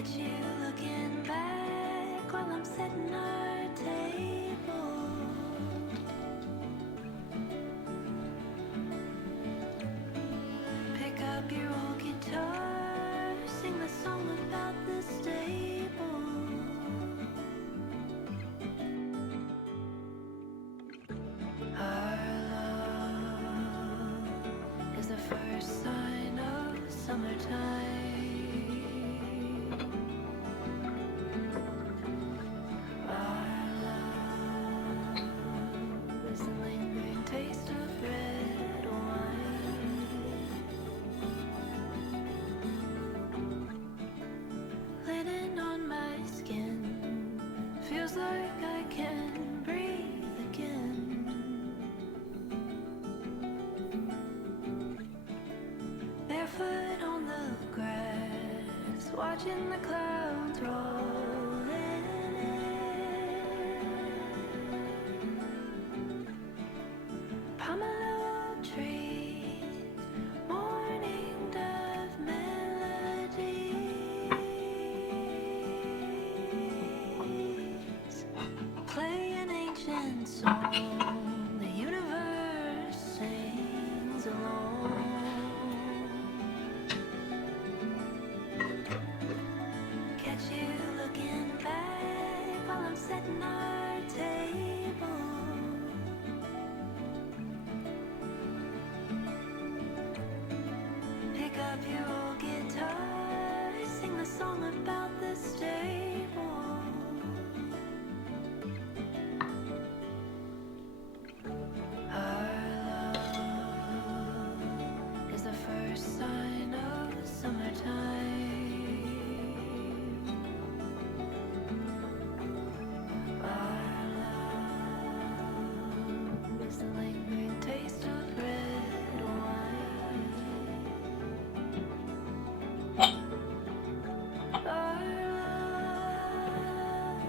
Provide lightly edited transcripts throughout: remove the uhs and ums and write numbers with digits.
Catch you looking back while I'm setting our table. Pick up your old guitar, sing the song about the stable. Our love is the first sign of summertime. Our love is the lingering taste of red wine. Linen on my skin feels like I can breathe again. Barefoot on the grass, watching the clouds roll in. Pomelo trees, morning dove melodies, play an ancient song, the universe sings along. Catch you looking back while I'm setting our table. Pick up your old guitar, sing the song about the stable. Our love is the first sign of summertime. Our love is the lingering taste of red wine. Our love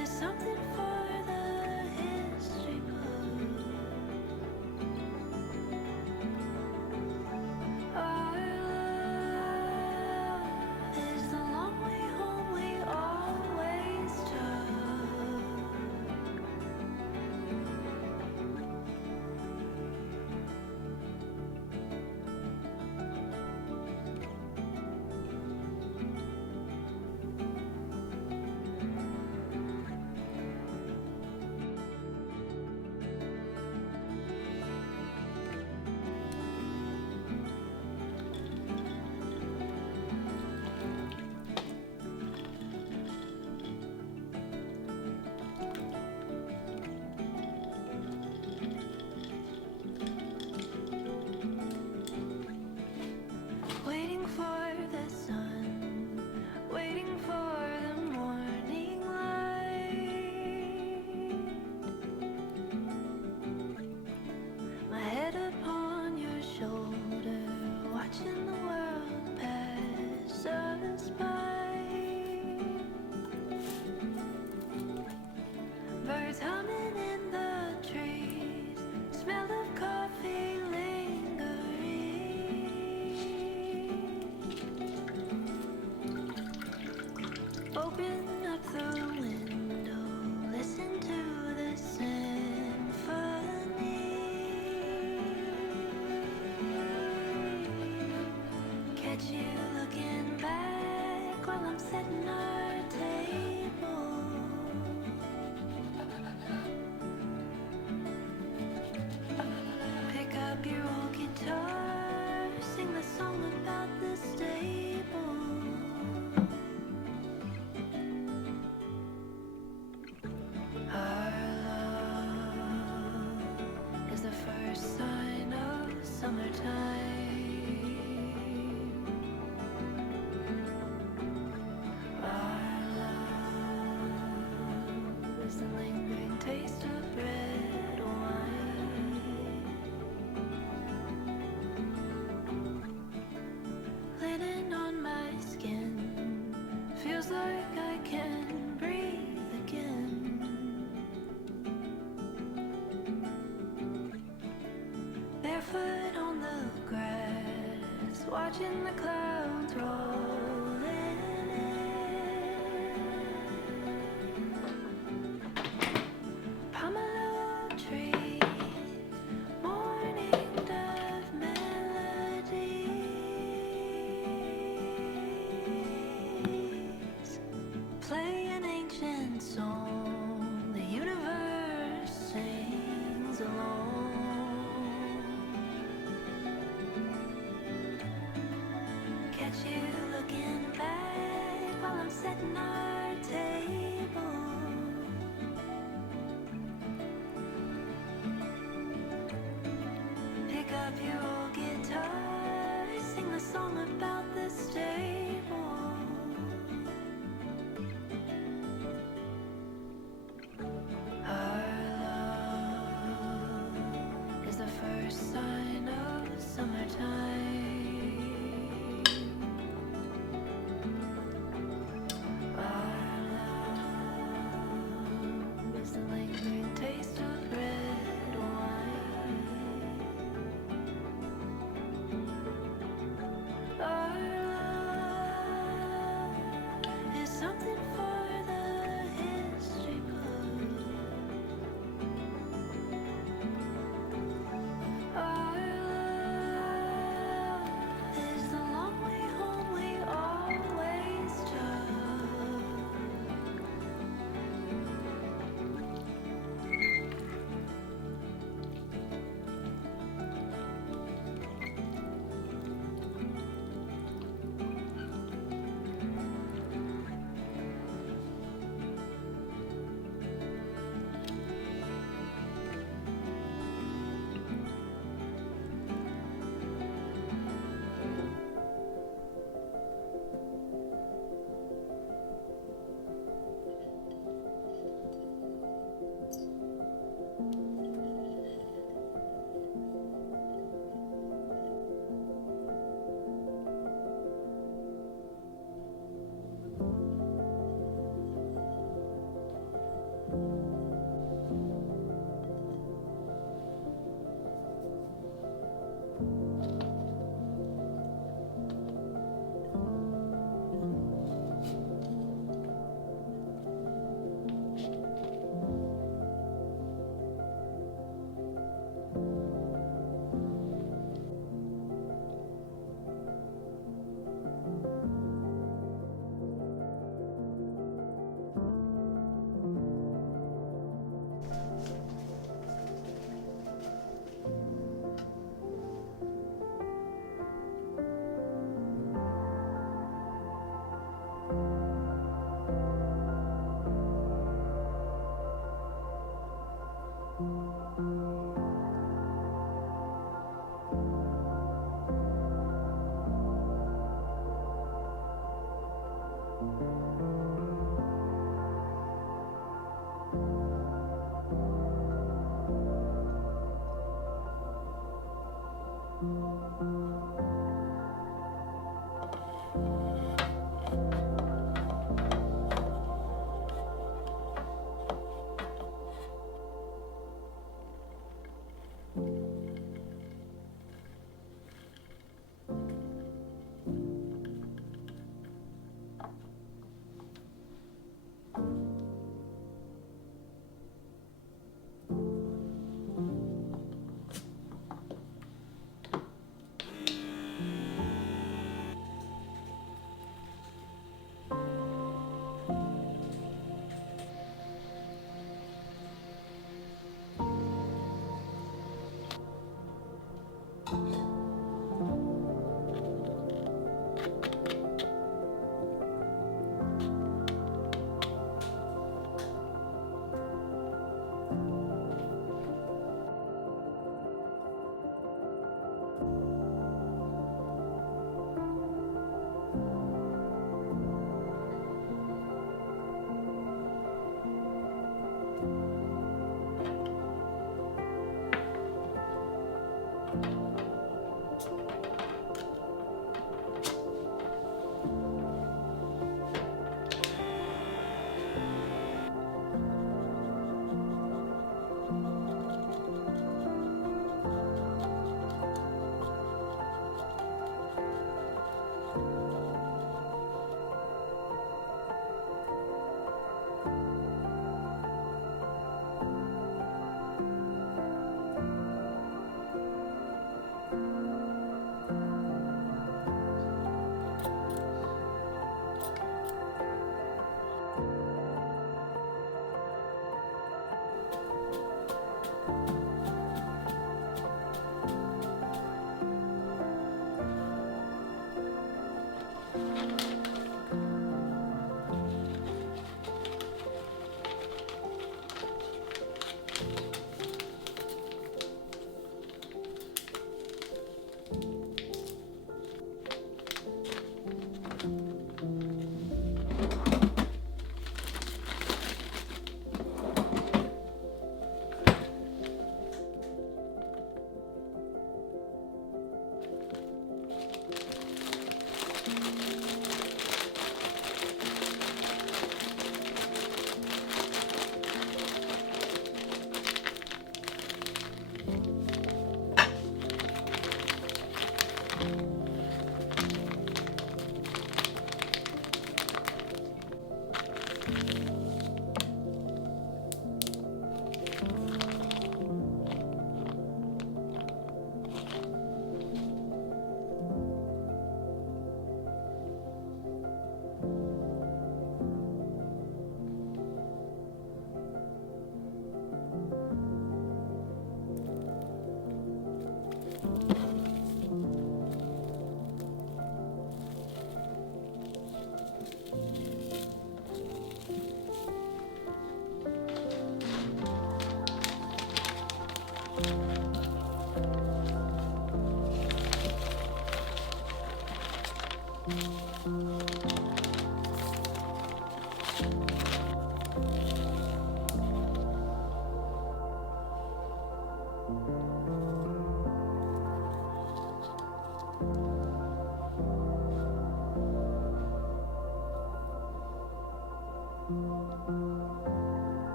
is something for the history book. Our love is the long way home we always took. Waiting for the sun, waiting for the morning light. My head upon your shoulder, watching the world pass us by. Birds humming in the trees, smell of coffee lingering. Open up the window, listen to the symphony. Catch you looking back while I'm setting our table. Pick up your old guitar, sing the song about the stable. Our love is the first sign of summertime. Our love is the lingering taste of red wine. Linen on my skin feels like I can breathe again. Barefoot on the grass, watching the clouds roll in. up your guitar, sing a song about the stable. Our love is the first sign of summertime. Our love is the lingering taste of red wine. Our love is something for the history book. Our love is the long way home we always took.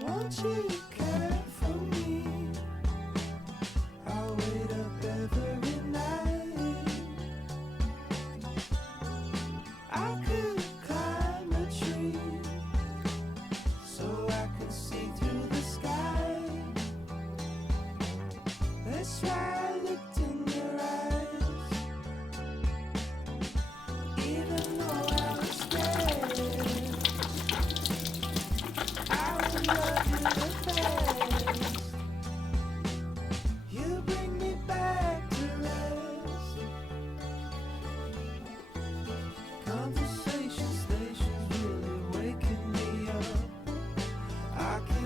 Won't you care for me? I'll wait up every night. I could climb a tree so I can see through the sky. That's why I looked in your eyes, even though I was scared. I would love you the best. You bring me back to rest. Conversation stations really waking me up. I can't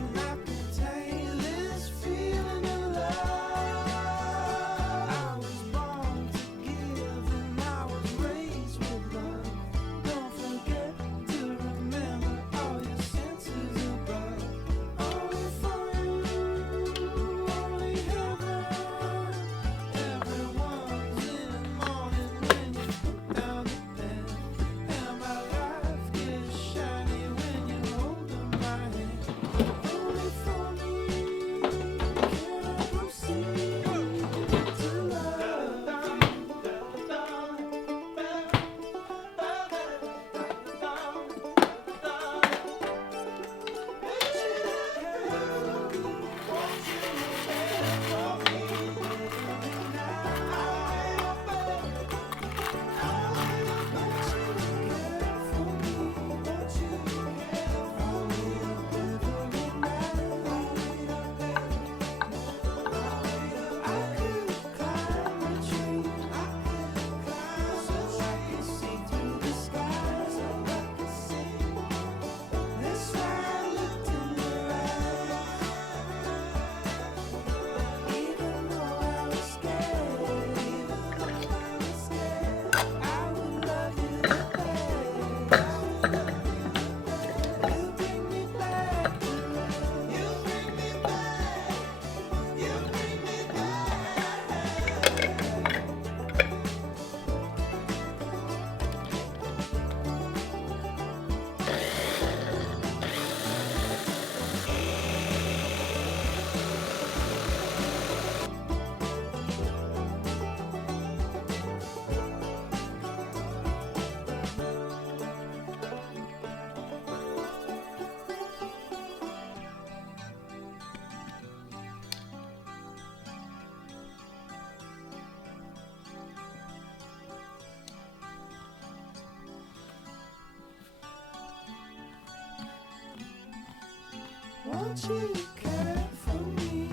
Won't you care for me?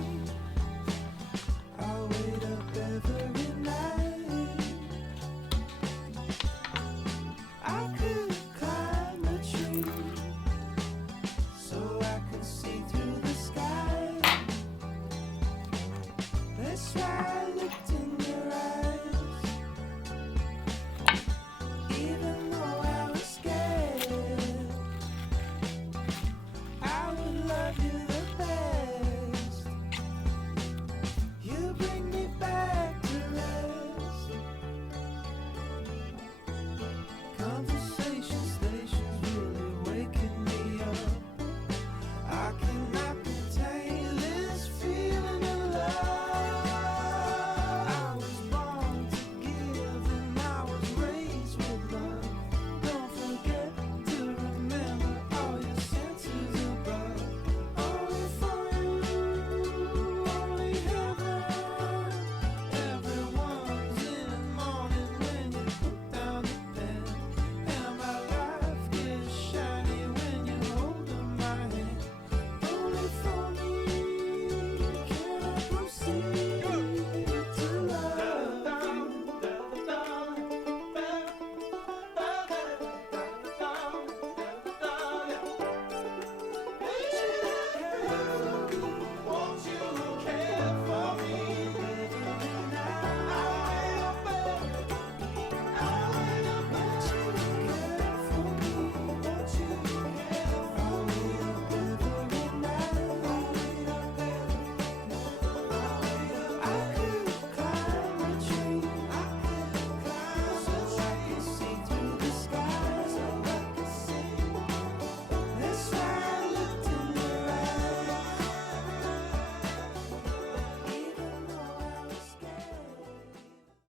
I'll wait up every night. I could climb a tree so I can see through the sky. That's why I looked in your eyes. Even though I was scared, I would love you